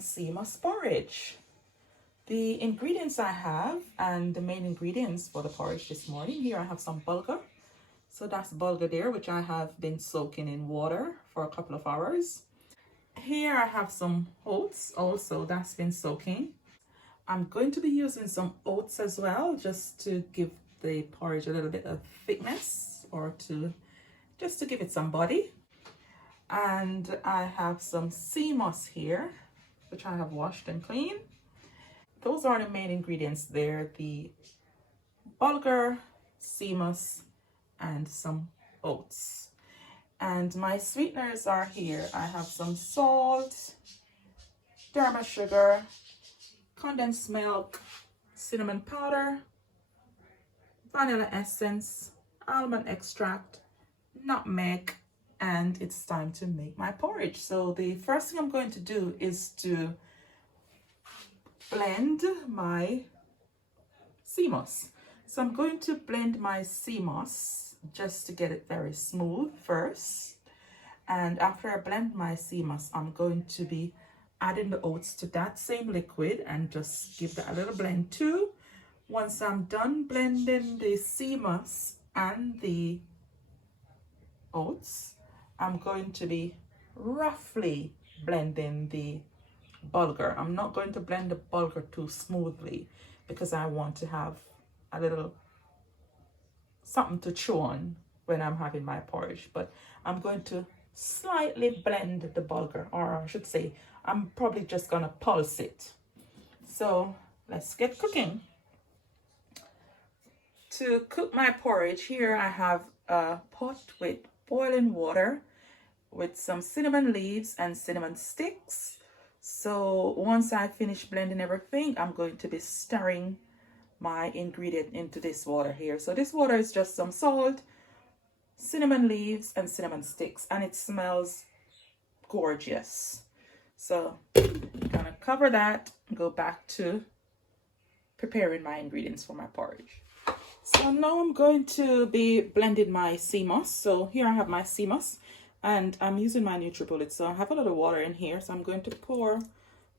and Seamoss Porridge. The ingredients I have, and the main ingredients for the porridge this morning, here I have some bulgur. So that's bulgur there, which I have been soaking in water for a couple of hours. Here I have some oats also that's been soaking. I'm going to be using some oats as well, just to give the porridge a little bit of thickness, or just to give it some body. And I have some sea moss here, which I have washed and cleaned. Those are the main ingredients there: the bulgur, sea moss, and some oats. And my sweeteners are here. I have some salt, derma sugar, condensed milk, cinnamon powder, vanilla essence, almond extract, nutmeg, and it's time to make my porridge. So the first thing I'm going to do is to blend my sea moss. So I'm going to blend my sea moss just to get it very smooth first. And after I blend my sea moss, I'm going to be adding the oats to that same liquid and just give that a little blend too. Once I'm done blending the sea moss and the oats, I'm going to be roughly blending the bulgur. I'm not going to blend the bulgur too smoothly because I want to have a little something to chew on when I'm having my porridge. But I'm going to slightly blend the bulgur, or I should say I'm probably just gonna pulse it. So let's get cooking. To cook my porridge, here I have a pot with boiling water with some cinnamon leaves and cinnamon sticks. So once I finish blending everything, I'm going to be stirring my ingredient into this water here. So this water is just some salt, cinnamon leaves, and cinnamon sticks, and it smells gorgeous. So I'm gonna cover that and go back to preparing my ingredients for my porridge. So now I'm going to be blending my sea moss. So here I have my sea moss, and I'm using my NutriBullet. So I have a little water in here, so I'm going to pour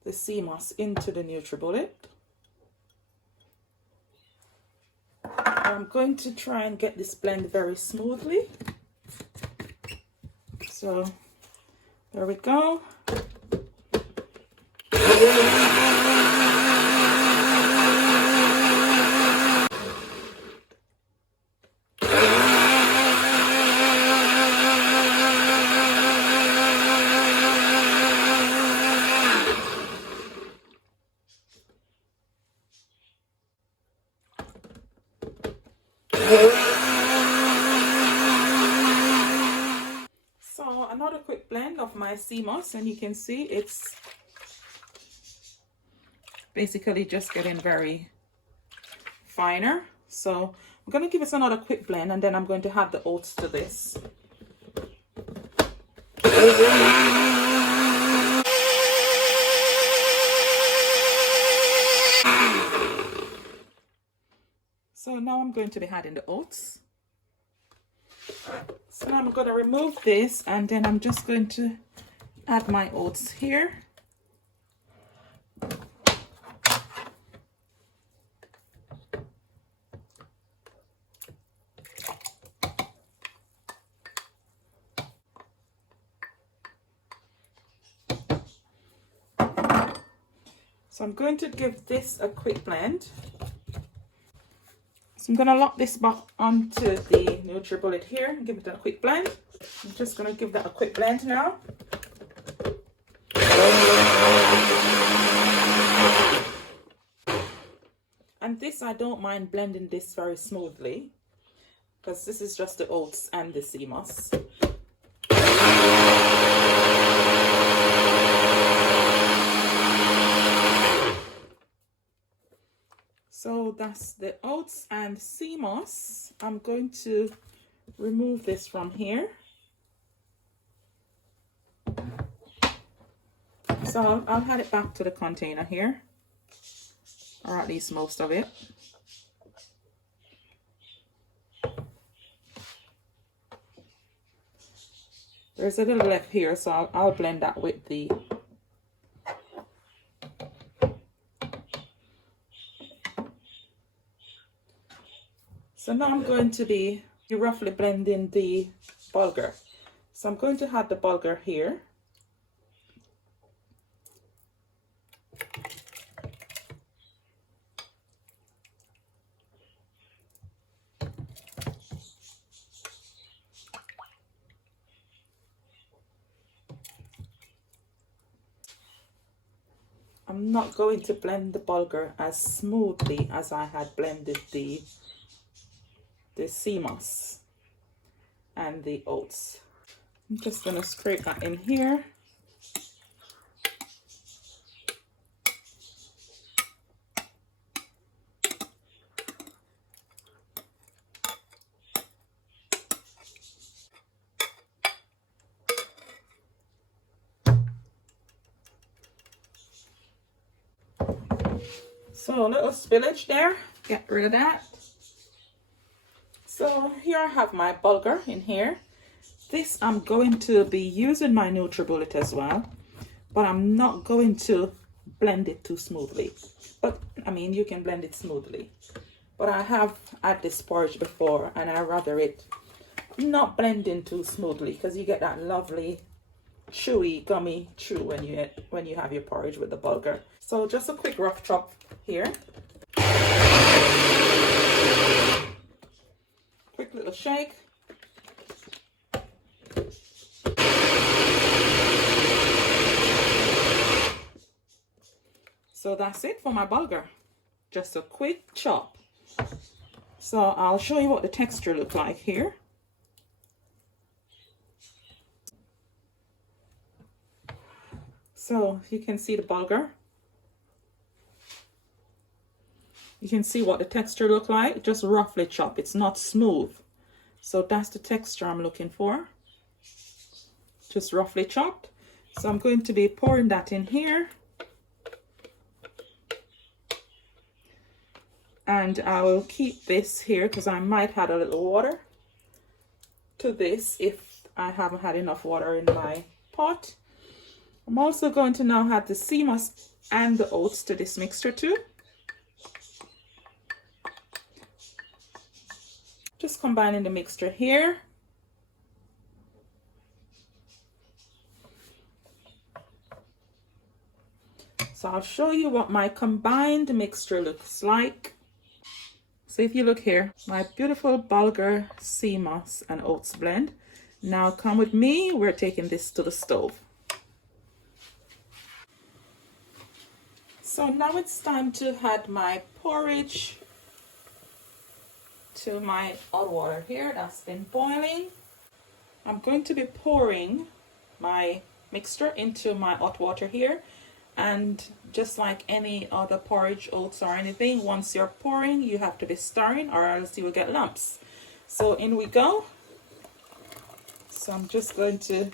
the sea moss into the NutriBullet. I'm going to try and get this blend very smoothly. So there we go. So another quick blend of my sea moss, and you can see it's basically just getting very finer. So I'm going to give this another quick blend, and then I'm going to add the oats to this. So now I'm going to be adding the oats. So I'm going to remove this, and then I'm just going to add my oats here. So I'm going to give this a quick blend. So I'm going to lock this back onto the NutriBullet here and give it a quick blend. I'm just going to give that a quick blend now. And this, I don't mind blending this very smoothly because this is just the oats and the sea moss. So that's the oats and sea moss. I'm going to remove this from here. So I'll add it back to the container here, or at least most of it. There's a little left here, so I'll blend that with the So now I'm going to be roughly blending the bulgur. So I'm going to add the bulgur here. I'm not going to blend the bulgur as smoothly as I had blended the seamoss and the oats. I'm just going to scrape that in here. So a little spillage there, get rid of that. So here I have my bulgur in here. This I'm going to be using my NutriBullet as well, but I'm not going to blend it too smoothly. But I mean, you can blend it smoothly. But I have had this porridge before, and I rather it not blending too smoothly, because you get that lovely chewy gummy chew when you have your porridge with the bulgur. So just a quick rough chop here. Quick little shake. So that's it for my bulgur. Just a quick chop. So I'll show you what the texture looks like here. So you can see the bulgur. You can see what the texture look like, just roughly chopped. It's not smooth. So that's the texture I'm looking for. Just roughly chopped. So I'm going to be pouring that in here. And I will keep this here because I might add a little water to this if I haven't had enough water in my pot. I'm also going to now add the seamoss and the oats to this mixture too. Just combining the mixture here. So I'll show you what my combined mixture looks like. So if you look here, my beautiful Bulgur Seamoss and oats blend. Now come with me, we're taking this to the stove. So now it's time to add my porridge to my hot water here that's been boiling. I'm going to be pouring my mixture into my hot water here, and just like any other porridge, oats or anything, once you're pouring you have to be stirring or else you will get lumps. So in we go. So I'm just going to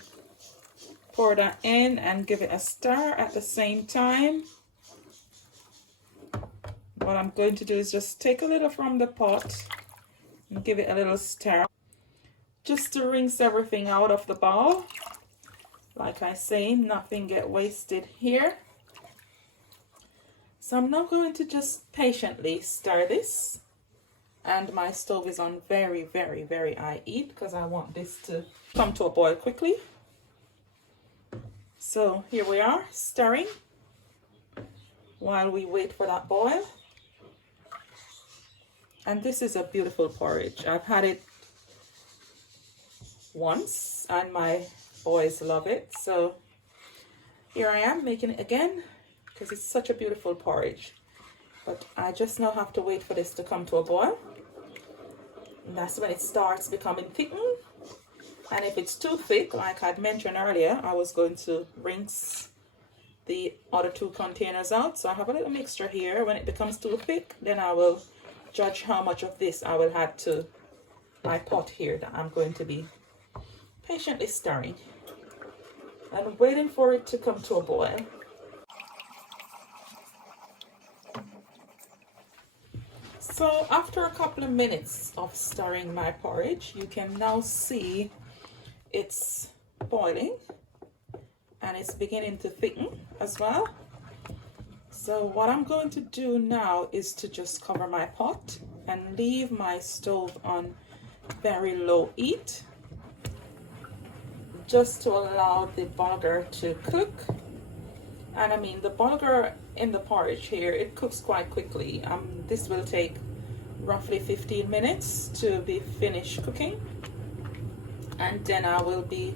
pour that in and give it a stir at the same time. What I'm going to do is just take a little from the pot and give it a little stir, just to rinse everything out of the bowl. Like I say, nothing get wasted here. So I'm now going to just patiently stir this, and my stove is on very, very, very high heat because I want this to come to a boil quickly. So here we are, stirring while we wait for that boil. And this is a beautiful porridge. I've had it once and my boys love it. So here I am making it again because it's such a beautiful porridge. But I just now have to wait for this to come to a boil. And that's when it starts becoming thickened. And if it's too thick, like I'd mentioned earlier, I was going to rinse the other two containers out. So I have a little mixture here. When it becomes too thick, then I will judge how much of this I will add to my pot here that I'm going to be patiently stirring and waiting for it to come to a boil. So after a couple of minutes of stirring my porridge, you can now see it's boiling and it's beginning to thicken as well. So what I'm going to do now is to just cover my pot and leave my stove on very low heat just to allow the bulgur to cook. And I mean, the bulgur in the porridge here, it cooks quite quickly. This will take roughly 15 minutes to be finished cooking, and then I will be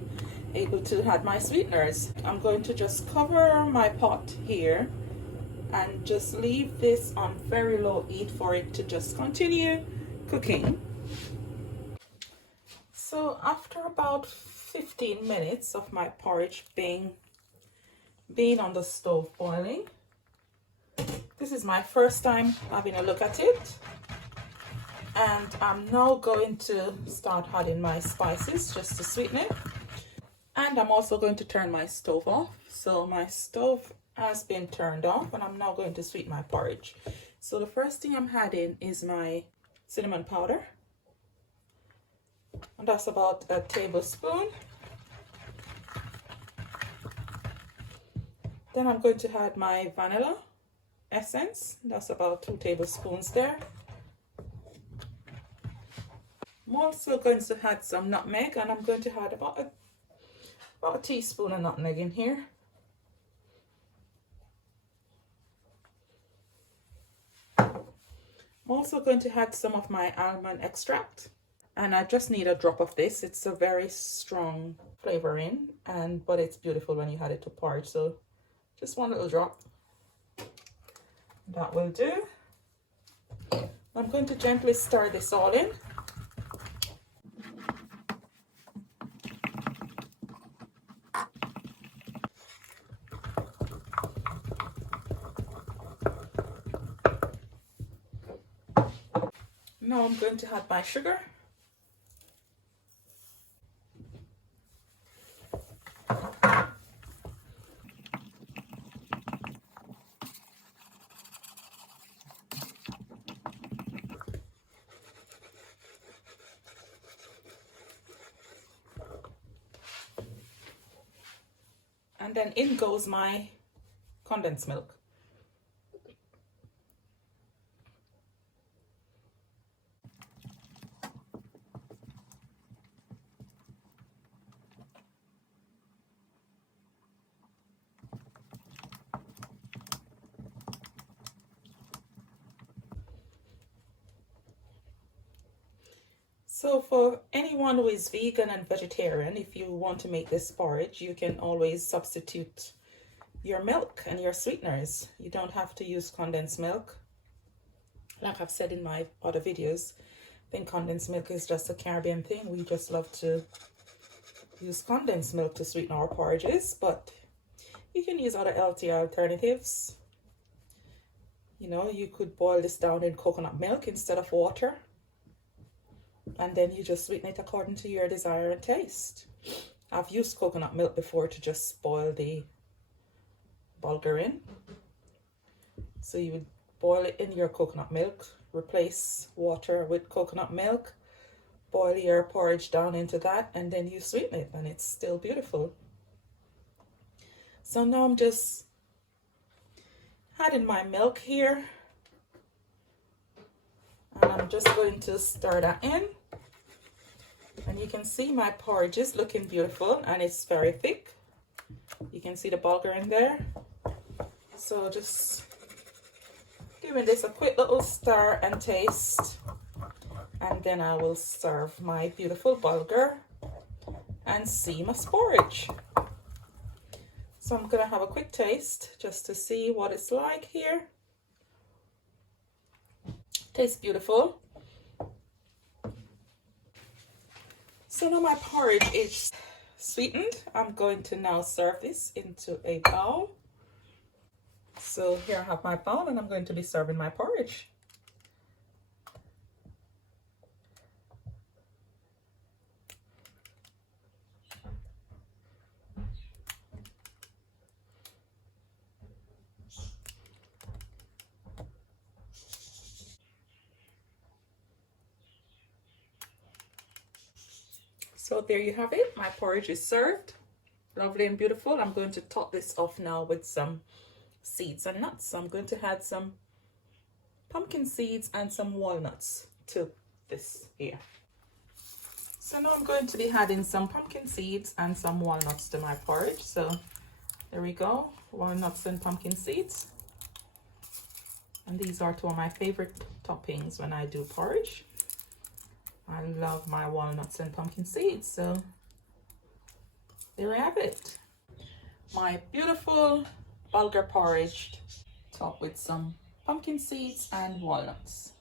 able to add my sweeteners. I'm going to just cover my pot here and just leave this on very low heat for it to just continue cooking. So after about 15 minutes of my porridge being on the stove boiling, this is my first time having a look at it, and I'm now going to start adding my spices just to sweeten it. And I'm also going to turn my stove off. So my stove has been turned off, and I'm now going to sweeten my porridge. So the first thing I'm adding is my cinnamon powder, and that's about a tablespoon. Then I'm going to add my vanilla essence. That's about 2 tablespoons there. I'm also going to add some nutmeg, and I'm going to add about a teaspoon of nutmeg in here. I'm also going to add some of my almond extract, and I just need a drop of this. It's a very strong flavoring, but it's beautiful when you add it to porridge, so just one little drop. That will do. I'm going to gently stir this all in. Now I'm going to add my sugar. And then in goes my condensed milk. So for anyone who is vegan and vegetarian, if you want to make this porridge, you can always substitute your milk and your sweeteners. You don't have to use condensed milk. Like I've said in my other videos, I think condensed milk is just a Caribbean thing. We just love to use condensed milk to sweeten our porridges, but you can use other healthy alternatives. You know, you could boil this down in coconut milk instead of water, and then you just sweeten it according to your desire and taste. I've used coconut milk before to just boil the bulgur in. So you would boil it in your coconut milk, replace water with coconut milk, boil your porridge down into that, and then you sweeten it, and it's still beautiful. So now I'm just adding my milk here, and I'm just going to stir that in. And you can see my porridge is looking beautiful, and it's very thick. You can see the bulgur in there. So just giving this a quick little stir and taste, and then I will serve my beautiful Bulgur and Seamoss porridge. So I'm gonna have a quick taste just to see what it's like here. Tastes beautiful. So now my porridge is sweetened. I'm going to now serve this into a bowl. So here I have my bowl, and I'm going to be serving my porridge. So there you have it. My porridge is served. Lovely and beautiful. I'm going to top this off now with some seeds and nuts. So I'm going to add some pumpkin seeds and some walnuts to this here. So now I'm going to be adding some pumpkin seeds and some walnuts to my porridge. So there we go, walnuts and pumpkin seeds. And these are two of my favorite toppings when I do porridge. I love my walnuts and pumpkin seeds. So there I have it. My beautiful bulgur porridge topped with some pumpkin seeds and walnuts.